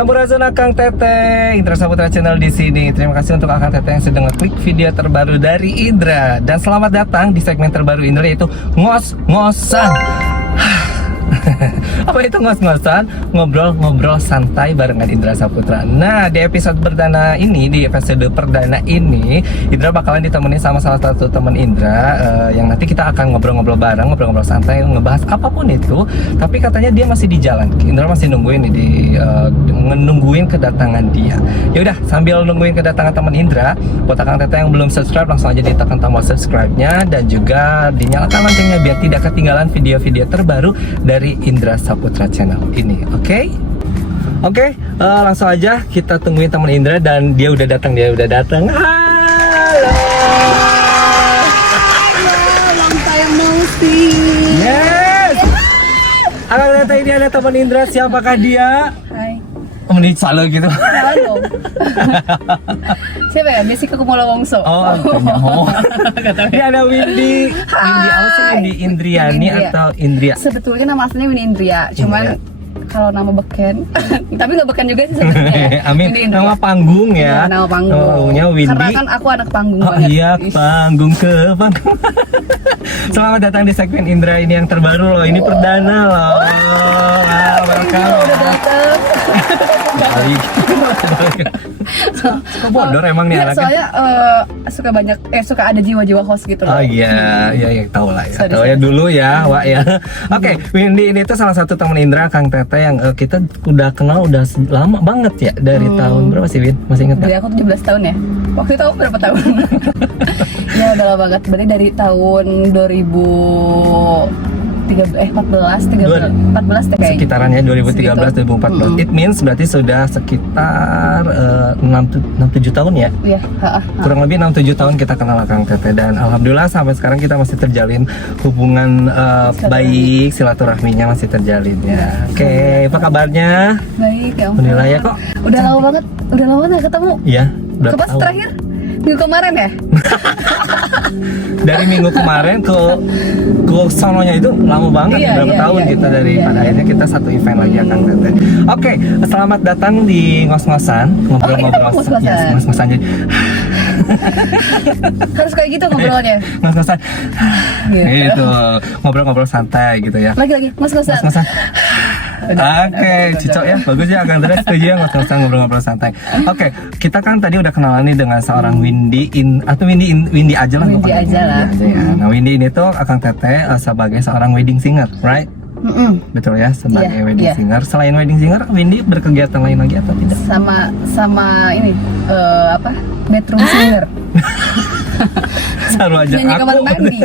Sampurasun Akang Teteh, Indra Saputra Channel di sini. Terima kasih untuk Akang Teteh yang sudah ngeklik video terbaru dari Indra. Dan selamat datang di segmen terbaru Indra, yaitu ngos-ngosan. Apa itu ngos-ngosan? Ngobrol-ngobrol santai barengan Indra Saputra. Nah, di episode perdana ini, Indra bakalan ditemenin sama salah satu teman Indra yang nanti kita akan ngobrol-ngobrol bareng, ngobrol-ngobrol santai, ngebahas apapun itu. Tapi katanya dia masih di jalan. Indra masih nungguin nungguin kedatangan dia. Ya udah, sambil nungguin kedatangan teman Indra, buat Akang Teteh yang belum subscribe, langsung aja ditekan tombol subscribe-nya dan juga dinyalakan loncengnya biar tidak ketinggalan video-video terbaru dari Indra Saputra Channel ini. Oke, langsung aja kita tungguin teman Indra dan dia udah datang. Halo, long time no see. yes. Akang Teteh, ini ada teman Indra. Siapakah dia? Hai. Menit selalu gitu. Halo. Siapa ya? Jessica Kumolo Wongso. Oh, ini ada Windy. Windy apa sih? Windy Indriani Windy Indria. atau Indria? Sebetulnya nama aslinya Windy Indria, cuman kalau nama beken, tapi nggak beken juga sih sebenarnya. Amin. Windy Indria. Nama panggung ya. Iya, nama panggung. Namanya Windy. Karena kan aku anak panggung Oh banget. iya, Ih. panggung ke panggung. Selamat datang di segmen Indra ini yang terbaru loh. Ini perdana loh. Wow, welcome. Udah dateng. Balik. Suka bodor emang nih Nggak, anaknya. soalnya suka ada jiwa-jiwa host gitu loh. Oh iya, tahu lah ya. Sorry, Tahu ya dulu ya, Wak ya. Oke, Windy ini tuh salah satu teman Indra, Kang Teteh yang kita udah kenal udah lama banget ya, dari tahun berapa sih, Win? Masih inget Jadi nggak? aku 17 tahun ya. Waktu itu aku berapa tahun? Ya udah lama banget. Berarti dari tahun 14 deh kayaknya. Sekitarannya 2013 2014. It means berarti sudah sekitar 6-7 tahun ya. Iya, Kurang lebih 6-7 tahun kita kenal Kang Teteh, dan alhamdulillah sampai sekarang kita masih terjalin hubungan baik, silaturahminya masih terjalin ya. Oke, apa kabarnya? Baik ya. Alhamdulillah ya kok. Udah lama banget nggak ketemu. Iya, berapa Kapan tahun? terakhir? Minggu kemarin ya? Dari minggu kemarin ke sononya itu lama banget. Iya, berapa iya, tahun iya, kita iya, dari iya. pada akhirnya kita satu event lagi ya Kang Teteh. Oke, selamat datang di ngos-ngosan, ngobrol-ngobrol. Oh, ini ngos-ngosan. Yes, ngos-ngosan jadi Harus kayak gitu ngobrolnya. ngos-ngosan. Gitu. Gitu, ngobrol-ngobrol santai gitu ya. Lagi ngos-ngosan. Ngos-ngosan. Oke, cocok ya, bagus ya Kang Teteh, setuju ya ngos-ngosan, ngobrol-ngobrol santai. Oke, kita kan tadi udah kenalan nih dengan seorang Windy Windy aja lah. Windy pokoknya. aja lah. Windy aja ya. Nah, Windy ini tuh Akang Teteh sebagai seorang wedding singer, right? Betul ya, sebagai Iya, wedding iya. singer. Selain wedding singer, Windy berkegiatan lain lagi atau tidak? Sama ini bedroom singer. Seru aja. Nyanyi kamar mandi.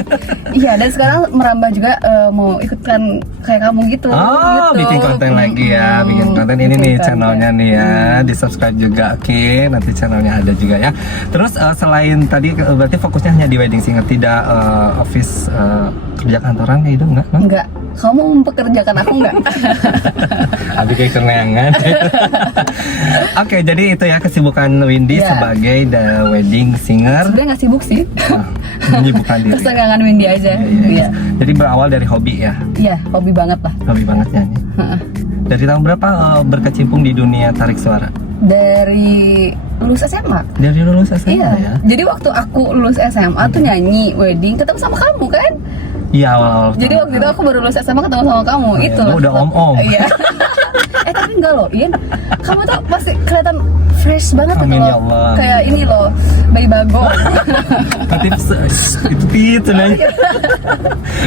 Iya, dan sekarang merambah juga mau ikutan kayak kamu gitu. Oh, gitu. bikin konten lagi ya, bikin konten ini Bikin nih konten. channelnya nih ya, di subscribe juga, oke, nanti channelnya ada juga ya. Terus selain tadi berarti fokusnya hanya di wedding singer, tidak office kerja kantoran kayak itu enggak? Enggak. Kamu mempekerjakan aku enggak? Abi kayak kerenangan. Oke, jadi itu ya kesibukan Windy Iya. sebagai the wedding singer. Sebenarnya nggak sibuk sih. Menyibukkan diri. Kesenangan Windy aja. Iya. Jadi berawal dari hobi ya, Iya, hobi banget lah. hobi banget nyanyi. Dari tahun berapa berkecimpung di dunia tarik suara? Dari lulus SMA. Dari lulus SMA Iya. ya? Jadi waktu aku lulus SMA tuh nyanyi wedding ketemu sama kamu kan? Iya, awal-awal. Jadi waktu itu aku baru lulus SMA ketemu sama kamu. Iya, Itu lu lah. udah om-om. Iya. Tapi enggak loh, Ian. Kamu tuh pasti kelihatan fresh banget gitu Amin, loh. ya Allah. Kayak ini loh, bayi bagong. Berarti itu nih.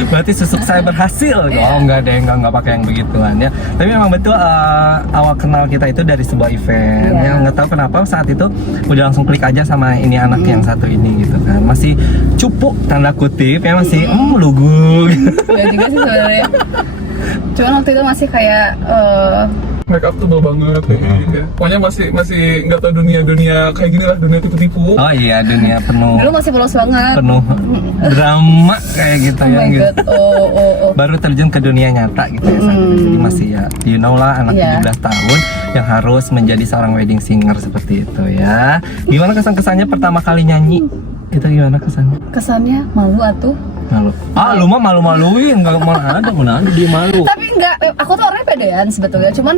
Berarti susuk saya berhasil. Oh enggak deh, enggak pakai yang begituan ya. Tapi memang betul awal kenal kita itu dari sebuah event. Iya. Yang nggak tahu kenapa saat itu udah langsung klik aja sama ini anak yang satu ini gitu kan. Masih cupu tanda kutip ya, masih lugu. Enggak juga sih sebenarnya. Cuman waktu itu masih kayak make up tuh banget kayak gitu. Pokoknya masih nggak tahu dunia kayak gini lah, dunia tipu-tipu. Oh iya, dunia dulu masih polos banget. penuh drama kayak gitu Oh ya my gitu. god. Oh. Baru terjun ke dunia nyata gitu ya saat itu. Jadi masih ya, you know lah, anak Iya. 17 tahun yang harus menjadi seorang wedding singer seperti itu ya. Gimana kesan-kesannya pertama kali nyanyi? Itu gimana kesannya? Kesannya malu atuh. Malu. Lu mah malu-maluin, mana ada dia malu. Tapi enggak, aku tuh orangnya pedean sebetulnya. Cuman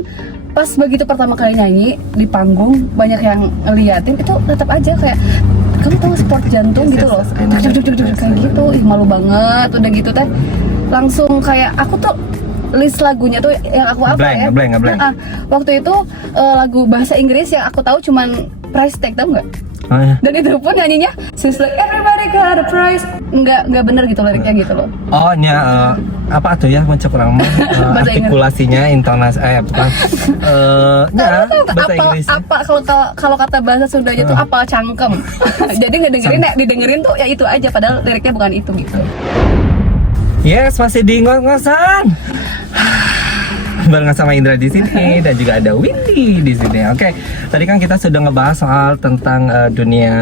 pas begitu pertama kali nyanyi di panggung banyak yang ngeliatin, itu tetap aja kayak kamu tahu sport jantung gitu loh, kayak gitu. Ih, malu banget udah gitu teh, langsung kayak aku tuh list lagunya tuh yang aku apa ya ngeblank. Nah, waktu itu lagu bahasa Inggris yang aku tahu cuman Price Tag, tahu nggak? Oh, ya. Dan itu pun nyanyinya Seems like everybody got a price, nggak bener gitu liriknya gitu loh. Oh nya apa tuh ya mencok kurang mah Bahasa Inggris. artikulasinya intonasi bukan ya, Tahu nggak bahasa apa Inggris. apa kalau kata bahasa Sundanya tuh apa cangkem. Jadi ngedengerin didengerin tuh ya itu aja, padahal liriknya bukan itu gitu. Yes, masih di ngos-ngosan. Barengan sama Indra di sini dan juga ada Windy di sini. Oke, tadi kan kita sudah ngebahas soal tentang dunia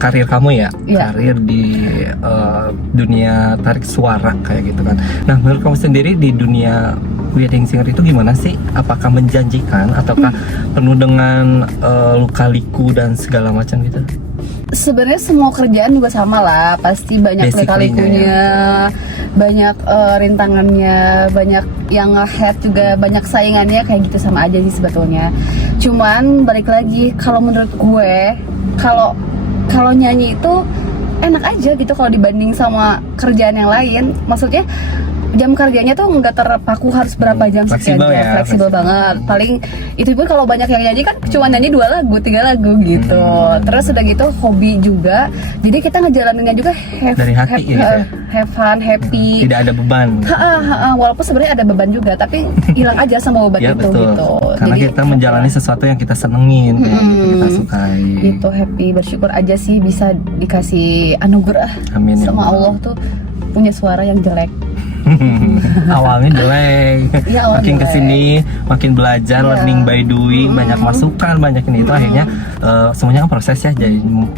karir kamu ya, Iya. karir di dunia tarik suara kayak gitu kan. Nah, menurut kamu sendiri di dunia wedding singer itu gimana sih? Apakah menjanjikan ataukah penuh dengan luka-liku dan segala macam gitu? Sebenarnya semua kerjaan juga sama lah, pasti banyak Basically-nya lika-likunya, banyak rintangannya, banyak yang nge-head juga, banyak saingannya, kayak gitu sama aja sih sebetulnya. Cuman balik lagi, kalau menurut gue, kalau nyanyi itu enak aja gitu kalau dibanding sama kerjaan yang lain. Maksudnya jam kerjanya tuh nggak terpaku harus berapa jam sekian Fleksibel jam, ya, fleksibel banget. Paling itu pun kalau banyak yang nyanyi kan cuma nyanyi 2 lagu, 3 lagu gitu. Terus udah gitu hobi juga. Jadi kita ngejalaninnya juga Dari hati gitu ya? have fun, happy. Tidak ada beban. Walaupun sebenarnya ada beban juga, tapi hilang aja sama beban Ya itu betul. gitu. Karena Jadi, kita menjalani sesuatu yang kita senengin, kayak gitu, kita sukai. gitu happy, bersyukur aja sih bisa dikasih anugerah Amin ya sama Allah tuh punya suara yang jelek. Awalnya jelek, Iya, awalnya makin jelek. kesini makin belajar, Iya. learning by doing, banyak masukan, banyak ini itu akhirnya semuanya kan proses ya,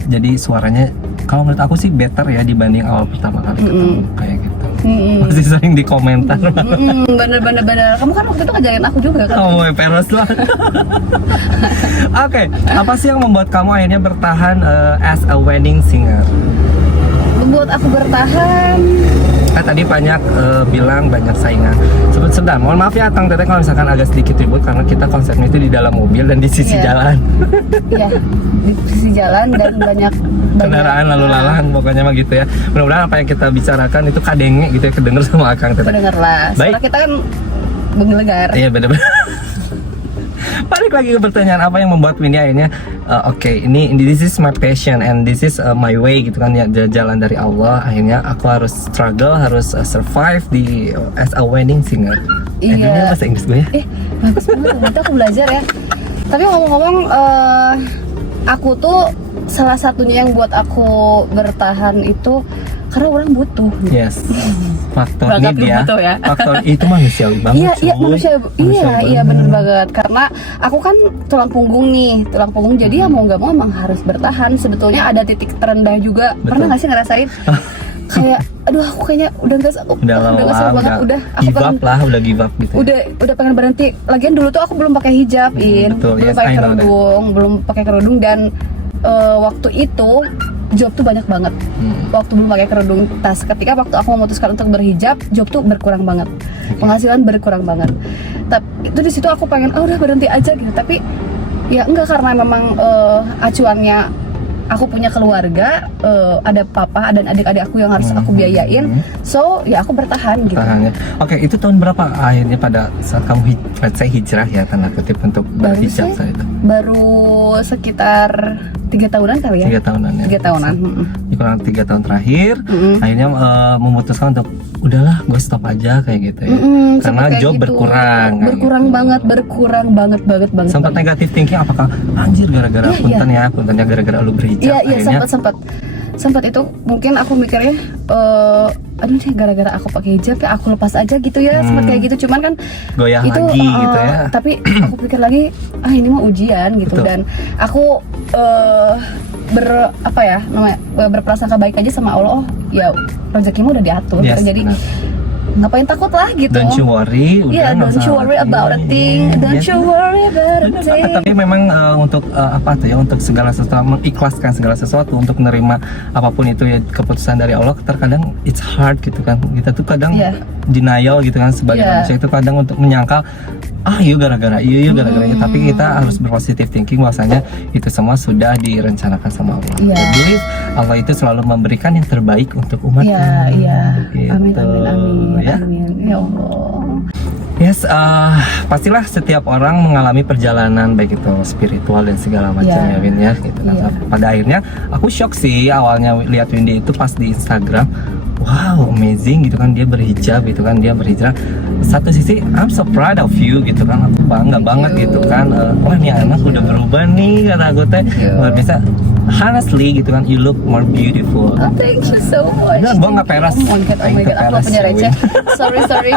jadi suaranya kalau menurut aku sih better ya dibanding awal pertama kali ketemu kayak gitu. Masih sering di komentar. Bener. Kamu kan waktu itu ngajarin aku juga kan? Oh, peres lah. Oke, apa sih yang membuat kamu akhirnya bertahan as a wedding singer? Membuat aku bertahan. Tadi banyak bilang banyak saingan. Sebentar, mohon maaf ya Kang Teteh kalau misalkan agak sedikit ribut karena kita konsepnya itu di dalam mobil dan di sisi Iya. jalan. Iya, di sisi jalan dan banyak Kendaraan lalu lalang pokoknya mah gitu ya. Mudah-mudahan apa yang kita bicarakan itu kadenge gitu ya, kedenger sama Kang Teteh. Kedenger lah. Baik. Soalnya kita kan menggelegar. Iya bener-bener. Balik lagi ke pertanyaan apa yang membuat Windy akhirnya oke, ini this is my passion and this is my way gitu kan ya, jalan dari Allah, akhirnya aku harus struggle, harus survive di as a wedding singer. Iya. Gimana bahasa Inggris gue ya? Bagus banget, nanti aku belajar ya. Tapi ngomong-ngomong, aku tuh salah satunya yang buat aku bertahan itu karena orang butuh. Yes. Faktor Bakat need lu ya. butuh ya. Faktor itu manusiawi banget. Iya cuy. manusia, iya bener banget. Karena aku kan tulang punggung nih, jadi ya mau nggak mau emang harus bertahan. Sebetulnya ada titik terendah juga. Betul. Pernah nggak sih ngerasain? Kayak, aduh aku kayaknya udah nggak sanggup, Udah nggak lelah, sanggup banget, udah aku give up pengen, lah, udah give up gitu. udah pengen berhenti. Lagian dulu tuh aku belum pakai hijab, betul, belum yes, pakai I know that. kerudung, dan waktu itu job tuh banyak banget. Waktu belum pakai kerudung, ketika waktu aku memutuskan untuk berhijab, job tuh berkurang banget, penghasilan berkurang banget. Tapi itu di situ aku pengen, udah berhenti aja gitu. Tapi ya enggak, karena memang acuannya aku punya keluarga, ada papa dan adik-adik aku yang harus aku biayain, so ya aku bertahan gitu. Tahannya. Oke, itu tahun berapa akhirnya pada saat kamu let's say hijrah ya, tanda kutip, untuk berhijab saat itu? Baru sekitar 3 tahunan kali ya. 3 tahunan ya. 3 tahunan. Di kurang 3 tahun terakhir, akhirnya memutuskan untuk udahlah, gue stop aja kayak gitu ya. Karena Sempet kayak job gitu. berkurang. kayak Berkurang gitu. banget. Sempat negatif thinking, apakah anjir gara-gara Iya, puntennya gara-gara lu berhijab Iya, akhirnya. sempat itu mungkin aku mikirnya aduh deh, gara-gara aku pakai hijab ya aku lepas aja gitu ya. Sempat kayak gitu, cuman kan Goyah itu lagi gitu ya. tapi aku pikir lagi, ini mah ujian gitu. Betul. Dan aku berprasangka baik aja sama Allah. Oh ya, rezekimu udah diatur. Yes, Jadi benar. ngapain takut lah gitu. Don't you worry, udah Iya, nggak don't usah you worry about a thing, don't Yes, you worry about a bener thing. banget. Tapi memang untuk apa tuh ya, untuk segala sesuatu, mengikhlaskan segala sesuatu, untuk menerima apapun itu ya keputusan dari Allah, terkadang it's hard gitu kan. Kita tuh kadang Iya. denial gitu kan sebagai Iya. manusia itu kadang untuk menyangkal iya gara-gara itu, tapi kita harus berpositif thinking bahwasanya itu semua sudah direncanakan sama Allah. Iya. Jadi Allah itu selalu memberikan yang terbaik untuk umatnya. Iya. Gitu. Amin, amin, amin, Ya. amin. Ya Allah. Yes, pastilah setiap orang mengalami perjalanan baik itu spiritual dan segala macamnya, Iya. Win ya. Gitu kan. Iya. Pada akhirnya aku shock sih awalnya lihat Windy itu pas di Instagram. Wow, amazing gitu kan, dia berhijab gitu kan, dia berhijrah. Satu sisi I'm so proud of you gitu kan, aku bangga Thank banget you. gitu kan. Wah, ini anak udah berubah nih, kata aku teh. Thank you. Luar biasa. Honestly gitu kan, you look more beautiful. Oh, thank you so much. Udah, gua nggak peras. Oh my god, Aing aku peras, nggak punya ya, receh. Win. sorry.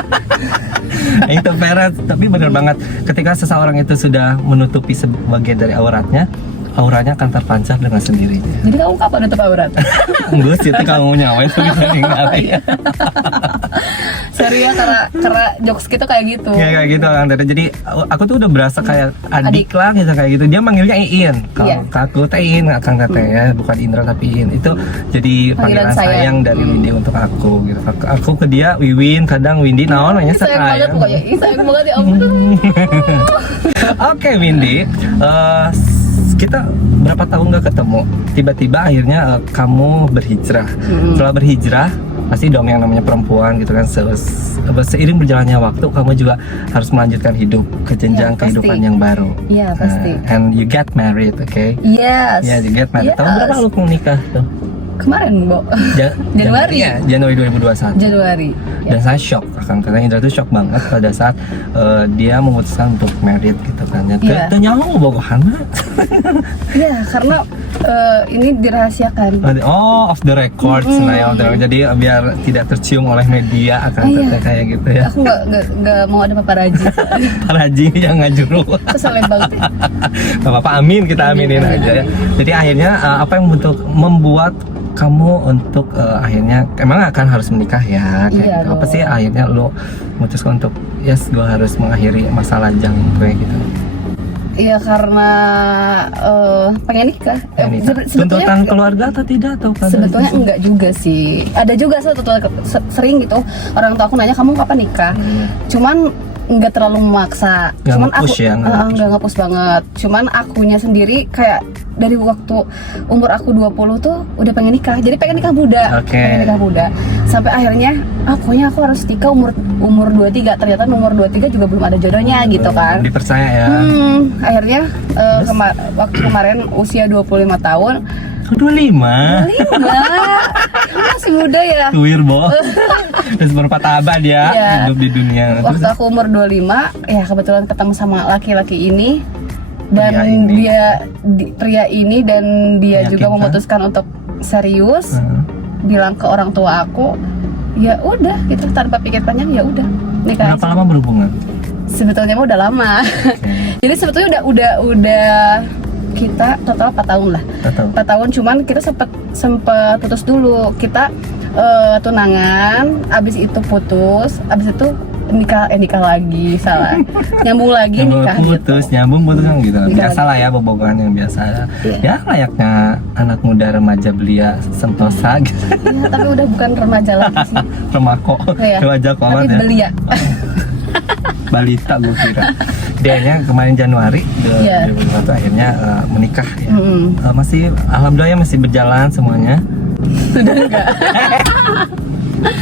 Itu peres, tapi bener banget ketika seseorang itu sudah menutupi sebagian dari auratnya, auranya akan terpancar dengan sendirinya. Jadi kamu kapan nutup aurat? Gus itu kamu nyawa itu bisa ningali. Sorry ya, karena jokes kita kayak gitu. Ya kayak gitu kan. Jadi aku tuh udah berasa kayak adik lah gitu kayak gitu. Dia manggilnya Iin. Kalau Iya. aku teh Iin, Kang Teteh ya, bukan Indra tapi Iin. Itu jadi panggilan Panggilan sayang. sayang dari Windy untuk aku gitu. Aku ke dia Wiwin, kadang Windy naon nanya Sayang banget sayang. pokoknya. Ih, sayang banget ya ampun. Oke Windy, kita berapa tahun gak ketemu? Tiba-tiba akhirnya kamu berhijrah. Setelah berhijrah, pasti dong yang namanya perempuan gitu kan. Seiring berjalannya waktu, kamu juga harus melanjutkan hidup ke jenjang Iya, kehidupan pasti. yang baru. Iya, pasti. And you get married, okay? Yes. Ya, you get married. Yes. Tahun berapa lu menikah tuh? Kemarin, Bo. Januari. Iya, Januari 2021. Januari. Dan saya shock akan karena Indra tuh shock banget pada saat dia memutuskan untuk married gitu kan. Iya. Itu nyawa bogohan mah. Iya, karena ini dirahasiakan. Oh, off the record Senayan. Jadi biar tidak tercium oleh media akan Iya. kayak gitu ya. Aku nggak mau ada paparazi. Paraji yang ngajuru. Keselin banget. Gak apa-apa, amin, kita aminin aja ya. Jadi akhirnya apa yang membuat kamu untuk akhirnya emang akan harus menikah ya kayak Iya gitu. Apa dong. sih akhirnya lo memutuskan untuk yes gue harus mengakhiri masa lajang kayak gitu. Iya, karena pengen nikah. Tuntutan keluarga atau tidak atau kan? Sebetulnya enggak juga sih. Ada juga sering gitu orang tua aku nanya kamu kapan nikah. Cuman nggak terlalu memaksa. Nggak Cuman nge-push aku ya, nggak nge-push. nggak nge-push banget. Cuman akunya sendiri kayak dari waktu umur aku 20 tuh udah pengen nikah. Jadi pengen nikah muda. Oke. Pengen nikah muda. Sampai akhirnya pokoknya aku harus nikah umur 23. Ternyata umur 23 juga belum ada jodohnya gitu kan. Dipercaya ya. Akhirnya waktu kemarin usia 25 tahun 25. masih muda ya. Tuwir Bo. Terus berempat abad ya Iya. hidup di dunia. Waktu Terus aku umur 25 ya kebetulan ketemu sama laki-laki ini dan Pria ini. pria ini dan dia juga Meyakinkan. memutuskan untuk serius, bilang ke orang tua aku ya udah gitu tanpa pikir panjang ya udah nikah berapa aja. lama berhubungan? Sebetulnya mah udah lama. Jadi sebetulnya udah kita total 4 tahun lah. 4 tahun, cuman kita sempet putus dulu. Kita tunangan, abis itu putus, abis itu nikah lagi, salah. Nyambung lagi nikah putus, gitu. nyambung putus kan gitu. Nikah Biasa lah ya bobogohan yang biasa. Iya. Ya layaknya anak muda remaja belia sentosa gitu. Iya, tapi udah bukan remaja lagi sih. Remako, Iya. remaja kolat Tapi ya. belia. Balita gue kira. Dianya kemarin Januari Iya. 2021 akhirnya menikah ya. Mm-mm. Masih alhamdulillah masih berjalan semuanya. Udah enggak.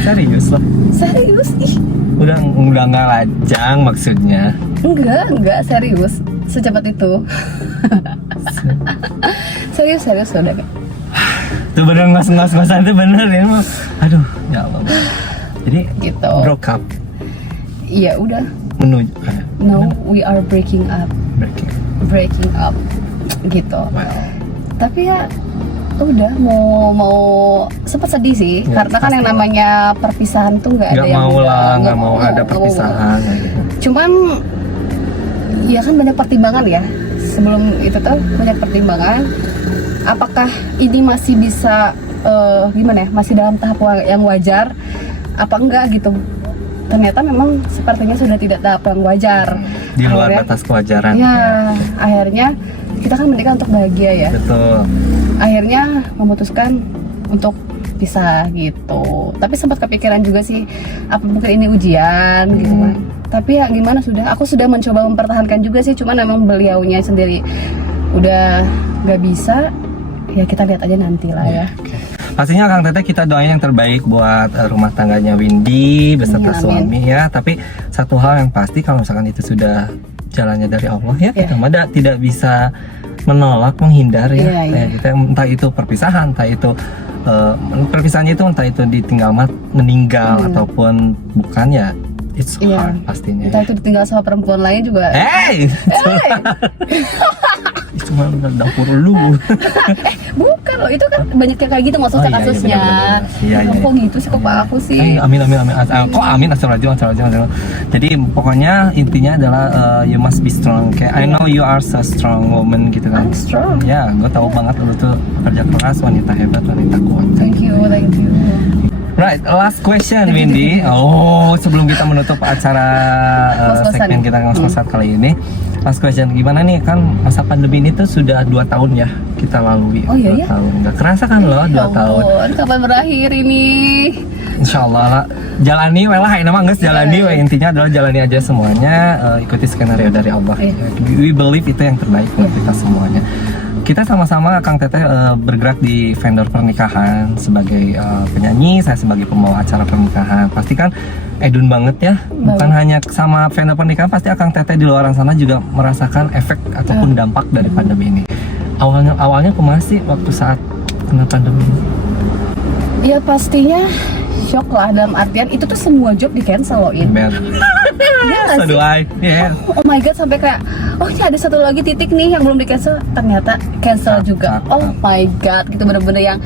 Serius loh. Serius ih. Udah nggak lajang maksudnya. Enggak serius. Secepat itu. serius udah kayak. Tuh bener ngos-ngosan tuh bener ya. Aduh, ya Allah. Jadi Gitu. broke up Iya udah. menuju No, we are breaking up. breaking. Gitu. Wow. Tapi ya udah mau sempat sedih sih Ya, karena kan yang pasti. namanya perpisahan tuh nggak ada Nggak yang mau lah, nggak nggak mau ada nggak mau. perpisahan kayak gitu. Cuman ya kan banyak pertimbangan ya sebelum itu tuh banyak pertimbangan. Apakah ini masih bisa gimana ya, masih dalam tahap yang wajar apa enggak gitu. ternyata memang sepertinya sudah tidak tahap yang wajar. Di luar Akhirnya- batas kewajaran. Ya, akhirnya kita kan menikah untuk bahagia ya. Betul. Akhirnya memutuskan untuk pisah gitu. Tapi sempat kepikiran juga sih, apa mungkin ini ujian gitu kan. Tapi ya gimana, aku sudah mencoba mempertahankan juga sih, cuman memang beliaunya sendiri udah nggak bisa. Ya kita lihat aja nanti lah ya. Pastinya Kang Teteh kita doain yang terbaik buat rumah tangganya Windy beserta Amin. suami ya. Tapi satu hal yang pasti kalau misalkan itu sudah jalannya dari Allah ya, kita mah tidak bisa menolak, menghindar ya. Iya, iya. Kayak gitu, entah itu perpisahan, entah itu perpisahannya itu entah itu ditinggal meninggal ataupun bukan ya. It's Iya. hard pastinya. Entah itu ditinggal sama perempuan lain juga. Hey, itu mah dapur lu. Bukan loh, itu kan banyak yang kayak gitu maksudnya Oh, iya, iya, kasusnya. benar-benar. Iya, Kamu iya. kok gitu sih, kok Pak aku sih. Amin. Kok amin, astagfirullahaladzim. Jadi pokoknya intinya adalah you must be strong. Kayak I know you are so strong woman gitu kan. I'm strong. Ya, gue tahu banget lu tuh kerja keras, wanita hebat, wanita kuat. Thank you. Right, last question Windy. Oh, sebelum kita menutup acara Ngos-ngosan. segmen kita ngos-ngosan kali ini. Last question, gimana nih, kan masa pandemi ini tuh sudah 2 tahun ya kita lalui. Oh, iya, 2 ya? tahun. Gak kerasa kan loh 2 Ya tahun. ampun, kapan berakhir ini? Insya Allah lah, jalani we lah, ini mah nggak jalani we. Intinya adalah jalani aja semuanya, ikuti skenario dari Allah. Iya. We believe itu yang terbaik buat kita semuanya. Kita sama-sama Kang Teteh bergerak di vendor pernikahan sebagai penyanyi, saya sebagai pembawa acara pernikahan. Pasti kan edun banget ya, bukan hanya sama vendor pernikahan, pasti Kang Teteh di luar sana juga merasakan efek ataupun dampak dari pandemi ini. Awalnya kumaha sih waktu saat kena pandemi ini? Ya pastinya shock lah, dalam artian itu tuh semua job di cancel loh, In. Ber. Iya nggak So sih? do I. Yeah. Oh my god, sampai kayak oh ini ada satu lagi titik nih yang belum di cancel, ternyata cancel juga. Oh my god, gitu bener-bener yang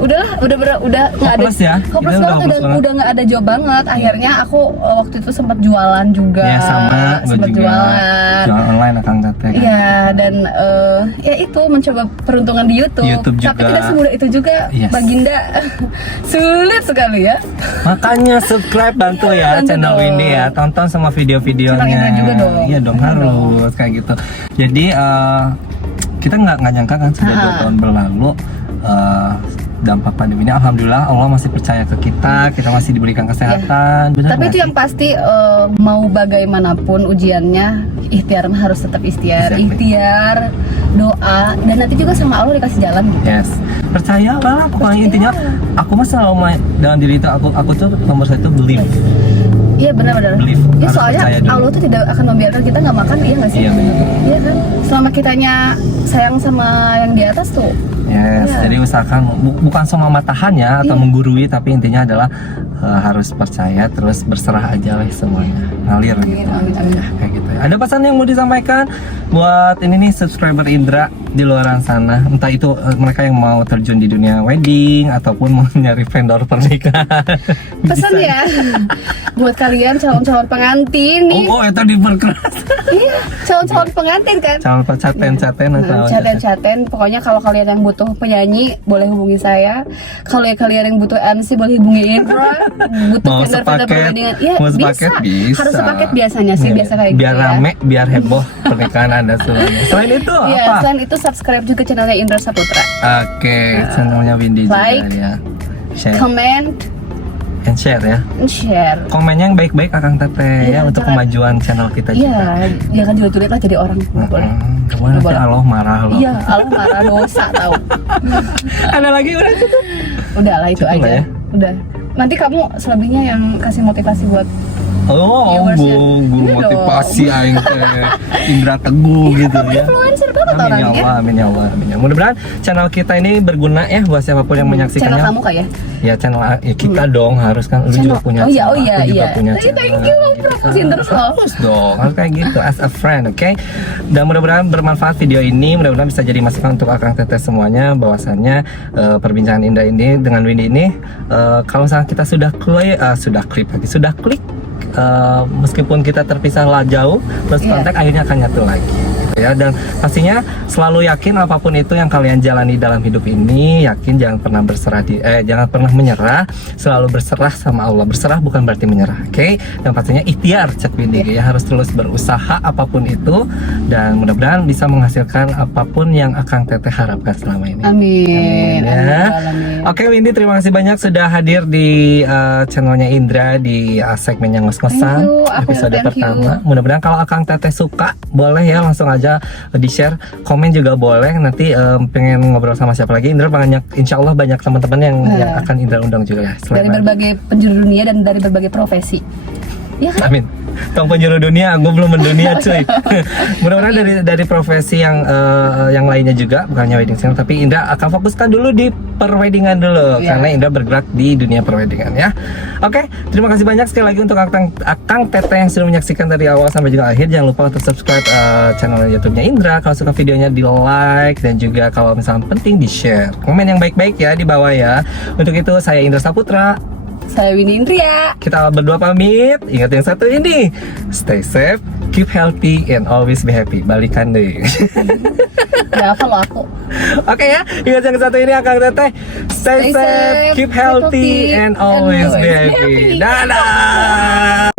udahlah, udah nggak ada, Hopeless ya? hopeless Itu udah banget, hopeless banget. udah nggak ada job banget. Akhirnya aku waktu itu sempat jualan juga, Ya sama, gue sempat juga jualan. jualan online Kang Teteh. Iya, dan ya itu mencoba peruntungan di YouTube. YouTube Tapi juga. tidak semudah itu juga, Yes. Baginda. Sulit sekali ya. Makanya subscribe, bantu ya Bantu channel dong. Windy ya, tonton semua video-videonya. Channel Indra juga dong. Iya dong, harus kayak gitu. Jadi kita nggak nyangka kan sudah 2 tahun berlalu. Dampak pandemi ini, alhamdulillah Allah masih percaya ke kita masih diberikan kesehatan. Benar Tapi nggak itu sih? yang pasti mau bagaimanapun ujiannya, ikhtiar harus tetap ikhtiar, Exactly. ikhtiar, doa, dan nanti juga sama Allah dikasih jalan gitu. Yes, percaya lah pokoknya. Intinya aku mah selalu dalam diri itu aku tuh nomor 1 believe. Iya benar-benar. Believe, Ya harus soalnya percaya dulu. Allah tuh tidak akan membiarkan kita nggak makan, iya nggak sih? Iya, benar. Iya kan. Selama kitanya sayang sama yang di atas tuh. Yes, Iya. jadi usahakan bukan semua matahan ya atau Iya. menggurui, tapi intinya adalah harus percaya, terus berserah aja lah semuanya, ngalir gitu. Amin. Kayak gitu. Ada pesan yang mau disampaikan buat ini nih subscriber Indra di luar sana, entah itu mereka yang mau terjun di dunia wedding ataupun mau nyari vendor pernikahan. Pesan Bisa. ya buat kalian calon-calon pengantin nih. Oh, itu diperkeras. Iya, calon-calon pengantin kan. Calon caten atau Caten-caten, pokoknya kalau kalian yang butuh penyanyi boleh hubungi saya. Kalau kalian yang butuh MC boleh hubungi Indra. Butuh Mau vendor-vendor sepaket, perweddingan, ya mau bisa. sepaket bisa. Harus sepaket biasanya sih, Iya, biasa kayak biar gitu ya. rame, biar heboh pernikahan Anda semuanya. Selain itu Iya, apa? selain itu subscribe juga channelnya Indra Saputra. Oke, channelnya Windy Like, juga ya. Share Comment and share ya. and share. Komennya yang baik-baik Akang Teteh ya Iya, untuk jangan- kemajuan channel kita juga. Iya, jangan julid-julid lah jadi orang. Nggak boleh. Kemana Nggak nanti boleh. Allah marah loh. Iya, Allah marah dosa tahu. Ada lagi udah cukup. Udah lah itu Cukup aja. lah ya. Udah. Nanti kamu selebihnya yang kasih motivasi buat Oh, Viewers-nya. gue Iya motivasi aing teh Indra Teguh gitu ya. influencer banget Amin ya orangnya. Allah, amin ya Allah, amin ya. Mudah-mudahan channel kita ini berguna ya buat siapapun yang menyaksikannya. Channel kamu kak ya? Ya channel ya kita dong, harus kan lu juga punya Oh iya, channel, oh iya, aku juga iya. punya Thank channel. you, promosin terus loh. Harus dong, harus kayak gitu as a friend, oke? Dan mudah-mudahan bermanfaat video ini, mudah-mudahan bisa jadi masukan untuk Akang Teteh semuanya, bahwasannya perbincangan indah ini dengan Windy ini, kalau misalnya kita sudah klik, meskipun kita terpisah lah jauh, terus Iya. kontak akhirnya akan nyatu lagi. ya. Dan pastinya selalu yakin apapun itu yang kalian jalani dalam hidup ini, yakin jangan pernah jangan pernah menyerah, selalu berserah sama Allah. Berserah bukan berarti menyerah, oke? Dan pastinya ikhtiar cek Windy ya, harus terus berusaha apapun itu, dan mudah-mudahan bisa menghasilkan apapun yang Akang Teteh harapkan selama ini. Amin. Ya. Amin. Oke Windy, terima kasih banyak sudah hadir di channelnya Indra di segmennya ngos-ngosan Thank you, aku episode thank you. pertama. Mudah-mudahan kalau Akang Teteh suka, boleh ya langsung aja di-share, komen juga boleh. Nanti pengen ngobrol sama siapa lagi, Indra banyak, insya Allah banyak teman-teman yang akan Indra undang juga ya. Dari berbagai penjuru dunia dan dari berbagai profesi. Ya kan? Amin. Tong penjuru dunia, gue belum mendunia cuy. Mudah-mudahan dari profesi yang lainnya juga, bukannya wedding singer, tapi Indra akan fokuskan dulu di perweddingan dulu, karena Indra bergerak di dunia perweddingan ya. Oke, terima kasih banyak sekali lagi untuk Akang Teteh yang sudah menyaksikan dari awal sampai juga akhir. Jangan lupa untuk subscribe channel YouTube-nya Indra. Kalau suka videonya di like, dan juga kalau misalnya penting di share. Komen yang baik-baik ya di bawah ya. Untuk itu saya Indra Saputra. Saya Windy Indria. Kita berdua pamit. Ingat yang satu ini, stay safe, keep healthy, and always be happy. Balikan deh. Ya apa lo aku? Oke ya, ingat yang satu ini Akang Teteh. Stay safe, keep healthy, and always be happy. Dadah.